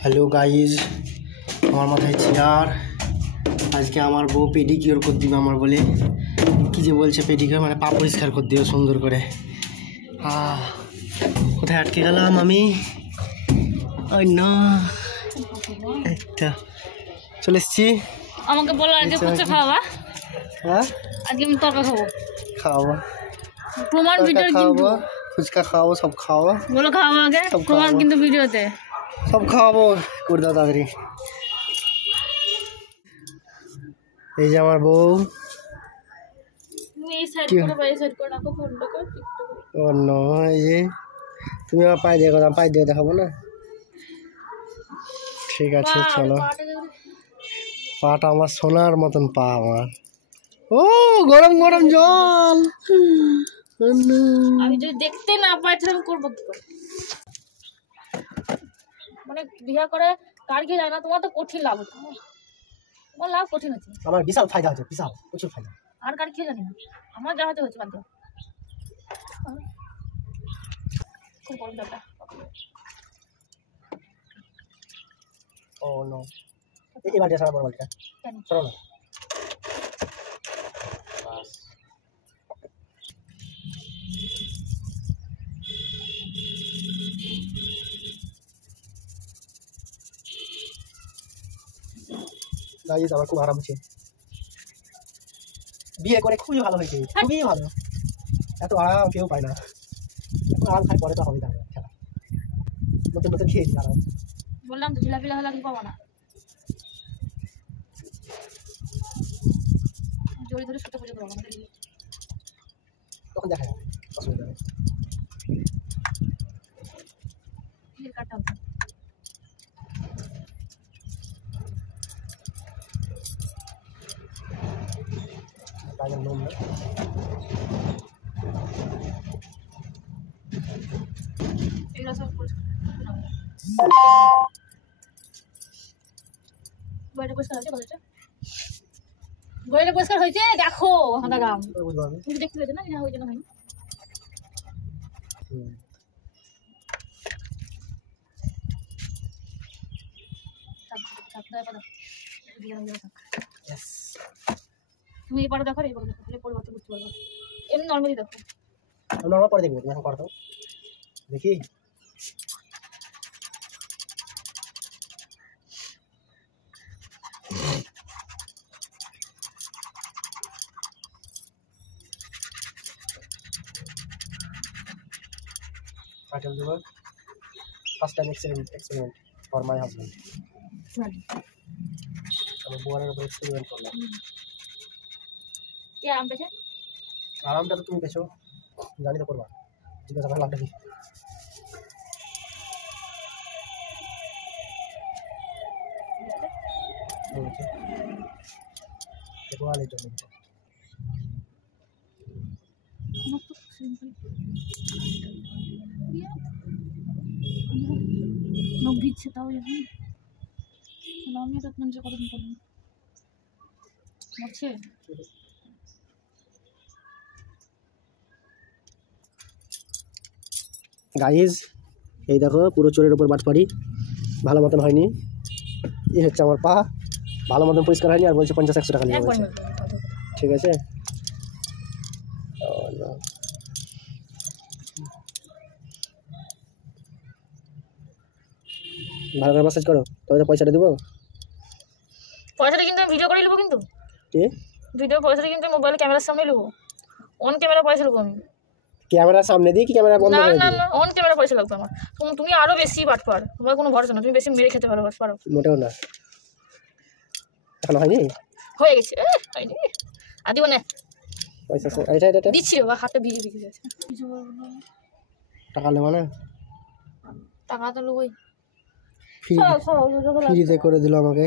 Hello guys, আমার মাথায় চেয়ার। আজকে আমার বউ পেডিকিওর করে দিবে আমার বলে, কী যে বলছে পেডিকিওর মানে পা পরিষ্কার করে দিও সুন্দর করে। কোথায় আটকে গেলাম আমি? ওই না, একটা চলে এসছি। আমাকে বলো আজকে ফুচকা খাওয়াবা? হ্যাঁ, আজকে আমি তরকা খাবো। খাওয়াবো, প্রমাণ ভিডিও খাওয়াবো, ফুচকা খাওয়াবো, সব খাওয়াবো। বলো খাওয়াবো আগে, প্রমাণ কিন্তু ভিডিওতে সব খাওয়াবো। করে দাও তাড়াতাড়ি। এই যে আমার বউ। তুমি এই সাইড করে বা এই সাইড করে রাখো ফোনটা করে। ও নো, এই যে তুমি আমার পায়ে দিয়ে কথা, পায়ে দিয়ে দেখাবো না? ঠিক আছে চলো। পাটা আমার সোনার মতন পা আমার। ও গরম গরম জল। আমি যদি দেখতে না পাই তাহলে আমি করবো কি করে? মানে বিয়া করে কার কি জানা, তোমার তো কঠিন লাভ হচ্ছে। তোমার লাভ কঠিন হচ্ছে, আমার বিশাল ফায়দা হচ্ছে, বিশাল প্রচুর ফায়দা। আর কার খেয়ে জানি না, আমার যা হতে হচ্ছে বাদ দাও। খুব গরম জলটা। ও নো, এই বালতিটা সারা বড় বালতিটা সরো না। গাইস আমার খুব আরাম হচ্ছে, বিয়ে করে খুবই ভালো হয়েছে, খুবই ভালো। এত আরাম কেউ পায় না। এখন আরাম খাই, পরে তো হবে তাহলে খেলা। নতুন নতুন খেয়েছি আরাম। বললাম তো ঝিলাপিলা হলে কি পাবো না। জড়ি ধরে শুতে পর্যন্ত পাবো না, তখন দেখা যাবে, অসুবিধা নেই। কাটতে হবে। বাইরের লোম না। এগুলো সব বইটা পরিষ্কার হয়েছে, বলেছে বইটা পরিষ্কার হয়েছে। দেখো হাঁদা গাম, তুমি দেখতে পেয়েছো না? না হয়েছে না হয়নি। তুমি এই পারে দেখো, এই পারে দেখো, তাহলে পরিবর্তন বুঝতে পারবো। এমনি নর্মালি দেখো, আমরা পরে দেখবো, তুমি এখন করো। দেখি title দেবো first time experiment for my husband. আমি বউয়ের উপর এক্সপেরিমেন্ট করলাম। কে আরাম পেয়েছে? আরামটা তো তুমি পেয়েছো, জানি তো করবা। জিজ্ঞাসা করলাম কি গোয়ালের জন্য নখ দিচ্ছে তাও এখন আমি তো মঞ্জে কতদিন করলাম মরছে। গাইজ এই দেখো পুরো চোরের উপর বাটপাড়ি, ভালো মতন হয়নি। এই হচ্ছে আমার পা, ভালো মতন পরিষ্কার হয়নি, আর বলছে 50-100 টাকা নিয়ে বলছে। ঠিক আছে, ভালো করে ম্যাসেজ করো, তবে তো পয়সাটা দেবো। পয়সাটা কিন্তু আমি ভিডিও করে নেবো, কিন্তু ঠিক ভিডিও পয়সাটা কিন্তু মোবাইলে ক্যামেরার সামনে নেবো। অন ক্যামেরা পয়সা নেবো আমি। ক্যামেরার সামনে দিই কি ক্যামেরা বন্ধ করে দিই? না না, অন ক্যামেরা পয়সা লাগবে আমার। তুমি আরো বেশি বাটপার, তোমার কোনো ভরসা না। তুমি বেশি মেরে খেতে পারো, মোটেও না। এখন হয়নি, হয়ে গেছে হয়নি। আর দিব না পয়সা এটা দিচ্ছি রে, হাতে ভিজে ভিজে যাচ্ছে। টাকা নেবো না, টাকা তো লুবই। ফ্রিতে করে দিল আমাকে।